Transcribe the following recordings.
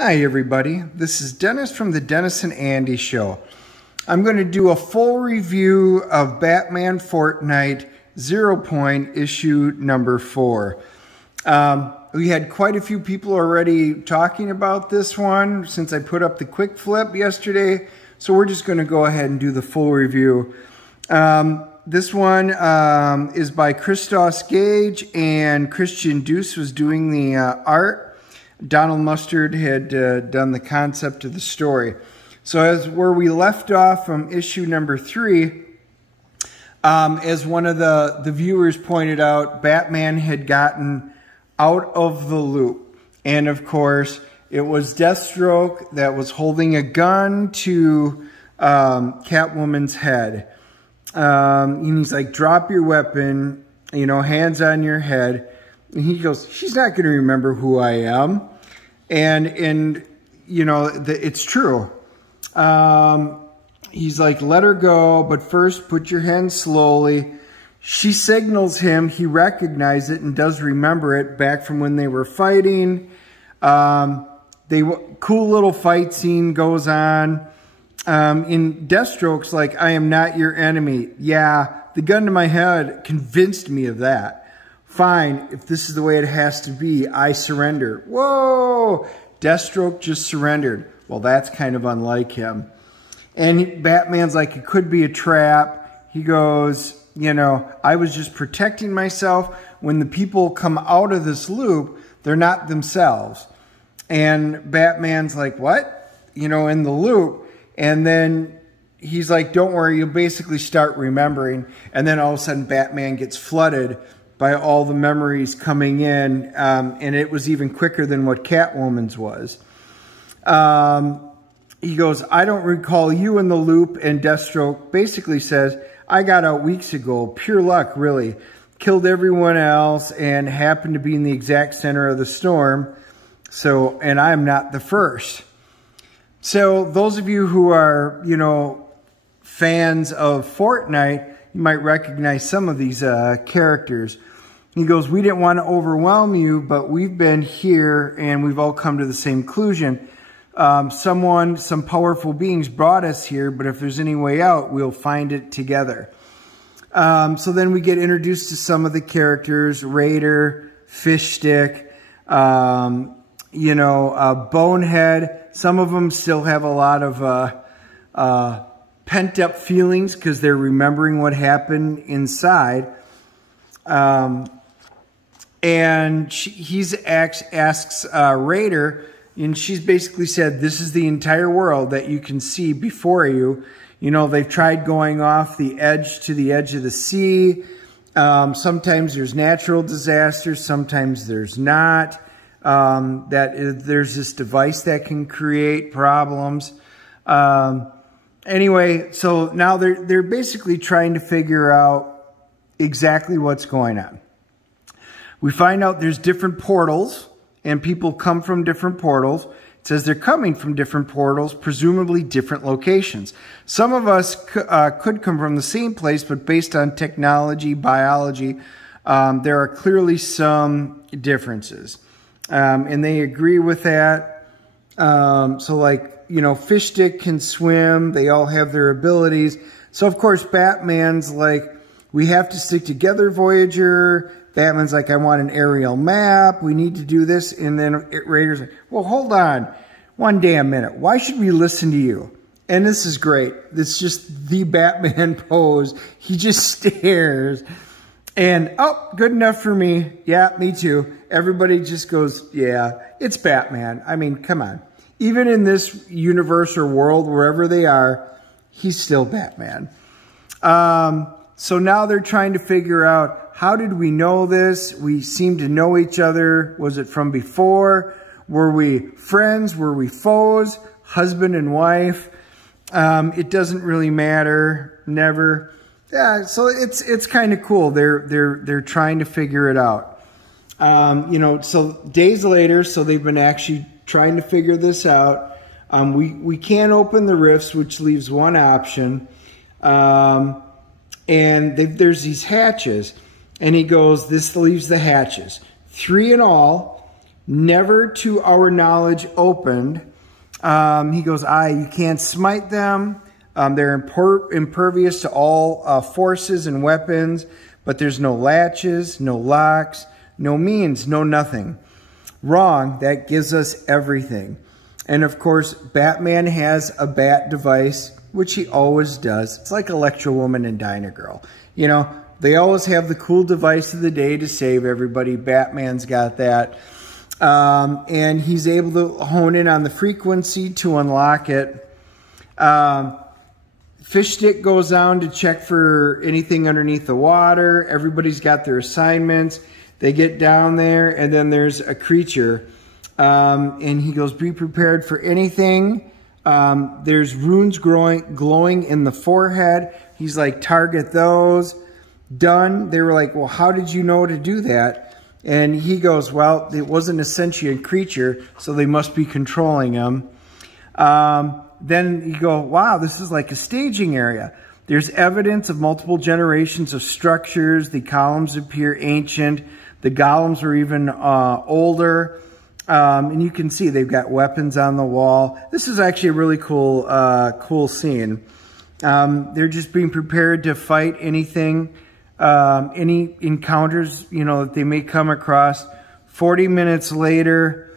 Hi everybody, this is Dennis from the Dennis and Andy Show. I'm going to do a full review of Batman Fortnite 0 Point issue number 4. We had quite a few people already talking about this one since I put up the quick flip yesterday, so we're just going to go ahead and do the full review. This one is by Christos, Gage, and Christian Deuce was doing the art. Donald Mustard had done the concept of the story. So as where we left off from issue number 3, as one of the viewers pointed out, Batman had gotten out of the loop. And of course, it was Deathstroke that was holding a gun to Catwoman's head. And he's like, drop your weapon, you know, hands on your head. And he goes, she's not going to remember who I am. And you know, it's true. He's like, let her go, but first put your hand slowly. She signals him. He recognizes it and does remember it back from when they were fighting. Cool little fight scene goes on. In Deathstroke's like, I am not your enemy. Yeah, the gun to my head convinced me of that. Fine, if this is the way it has to be, I surrender. Whoa! Deathstroke just surrendered. Well, that's kind of unlike him. And Batman's like, it could be a trap. He goes, you know, I was just protecting myself. When the people come out of this loop, they're not themselves. And Batman's like, what? You know, in the loop. And then he's like, don't worry, you'll basically start remembering. And then all of a sudden, Batman gets flooded by all the memories coming in, and it was even quicker than what Catwoman's was. He goes, I don't recall you in the loop, and Deathstroke basically says, I got out weeks ago, pure luck, really. Killed everyone else, and happened to be in the exact center of the storm, so, and I'm not the first. So, those of you who are, you know, fans of Fortnite, you might recognize some of these characters. He goes, we didn't want to overwhelm you, but we've been here and we've all come to the same conclusion. Some powerful beings brought us here, but if there's any way out, we'll find it together. So then we get introduced to some of the characters, Raider, Fishstick, you know, Bonehead. Some of them still have a lot of pent-up feelings because they're remembering what happened inside. And he asks Raider, and she's basically said, this is the entire world that you can see before you. You know, they've tried going off the edge to the edge of the sea. Sometimes there's natural disasters. Sometimes there's not. There's this device that can create problems. Anyway, so now they're basically trying to figure out exactly what's going on. We find out there's different portals, and people come from different portals. It says they're coming from different portals, presumably different locations. Some of us could come from the same place, but based on technology, biology, there are clearly some differences. And they agree with that. So like, you know, Fishstick can swim. They all have their abilities. So, of course, Batman's like, we have to stick together, Voyager. Batman's like, I want an aerial map. We need to do this. And then Raider's like, well, hold on one damn minute. Why should we listen to you? And this is great. It's just the Batman pose. He just stares. And, oh, good enough for me. Yeah, me too. Everybody just goes, yeah, it's Batman. I mean, come on. Even in this universe or world, wherever they are, he's still Batman. So now they're trying to figure out, how did we know this? We seem to know each other. Was it from before? Were we friends? Were we foes? Husband and wife? It doesn't really matter. Never. Yeah, so it's kind of cool. They're trying to figure it out. You know, so days later, so they've been actually trying to figure this out. We can't open the rifts, which leaves one option. And there's these hatches. And he goes, this leaves the hatches. 3 in all. never to our knowledge opened. He goes, you can't smite them. They're impervious to all forces and weapons, but there's no latches, no locks, no means, no nothing. Wrong, that gives us everything. And of course, Batman has a bat device, which he always does. It's like Electro Woman and Dyna Girl. You know, they always have the cool device of the day to save everybody. Batman's got that. And he's able to hone in on the frequency to unlock it. Fishstick goes down to check for anything underneath the water. Everybody's got their assignments. They get down there, and then there's a creature. And he goes, be prepared for anything. There's runes glowing in the forehead. He's like, target those. Done. They were like, well, how did you know to do that? And he goes, well, it wasn't a sentient creature, so they must be controlling him. Then you go, wow, this is like a staging area. There's evidence of multiple generations of structures. The columns appear ancient. The golems are even older. And you can see they've got weapons on the wall. This is actually a really cool scene. They're just being prepared to fight anything, any encounters, you know, that they may come across. 40 minutes later,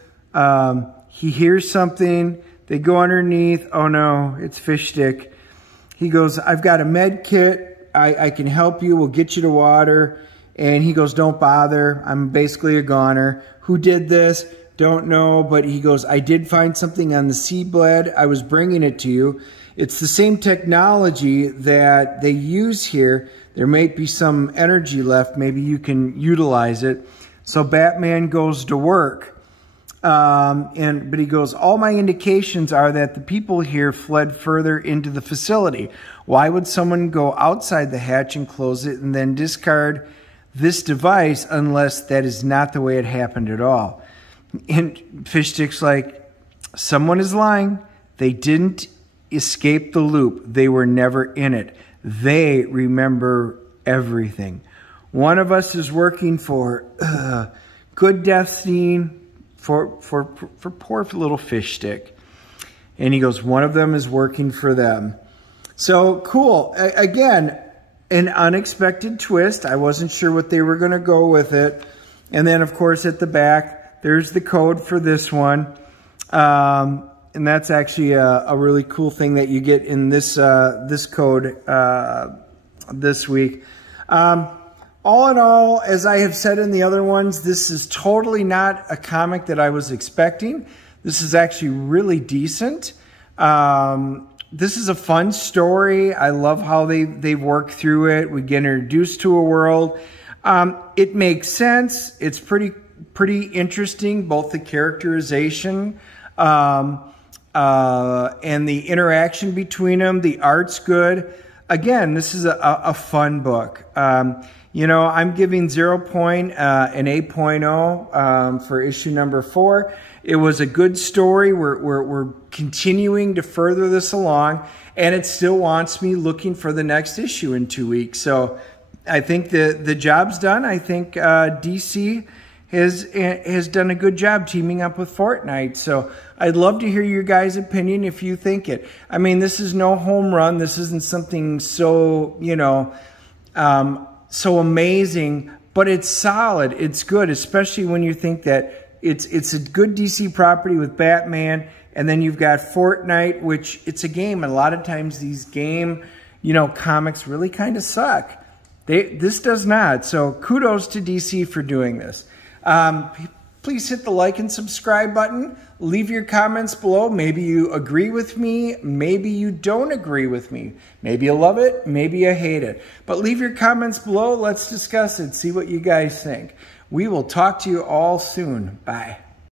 he hears something. They go underneath. Oh no, it's Fishstick. He goes, I've got a med kit. I can help you. We'll get you to water. And he goes, don't bother. I'm basically a goner. Who did this? Don't know, but he goes, I did find something on the seabed. I was bringing it to you. It's the same technology that they use here. There may be some energy left. Maybe you can utilize it. So Batman goes to work. But he goes, all my indications are that the people here fled further into the facility. Why would someone go outside the hatch and close it and then discard this device unless that is not the way it happened at all? And Fishstick's like, someone is lying. They didn't escape the loop. They were never in it. They remember everything. One of us is working for good death scene for poor little Fishstick. And he goes, one of them is working for them. So cool. Again, an unexpected twist. I wasn't sure what they were going to go with it. And then, of course, at the back, there's the code for this one. And that's actually a really cool thing that you get in this this code this week. All in all, as I have said in the other ones, this is totally not a comic that I was expecting. This is actually really decent. This is a fun story. I love how they work through it. We get introduced to a world. It makes sense. It's pretty interesting, both the characterization and the interaction between them. The art's good. Again, this is a fun book. You know, I'm giving 0 point an 8.0 for issue number 4. It was a good story. We're continuing to further this along, and it still wants me looking for the next issue in 2 weeks. So I think the job's done. I think DC has done a good job teaming up with Fortnite. So I'd love to hear your guys' opinion if you think it. I mean, this is no home run. This isn't something so, you know, so amazing, but it's solid. It's good, especially when you think that it's a good DC property with Batman, and then you've got Fortnite, which it's a game. And a lot of times these game, you know, comics really kind of suck. This does not. So kudos to DC for doing this. Please hit the like and subscribe button. Leave your comments below. Maybe you agree with me. Maybe you don't agree with me. Maybe you love it. Maybe you hate it. But leave your comments below. Let's discuss it. See what you guys think. We will talk to you all soon. Bye.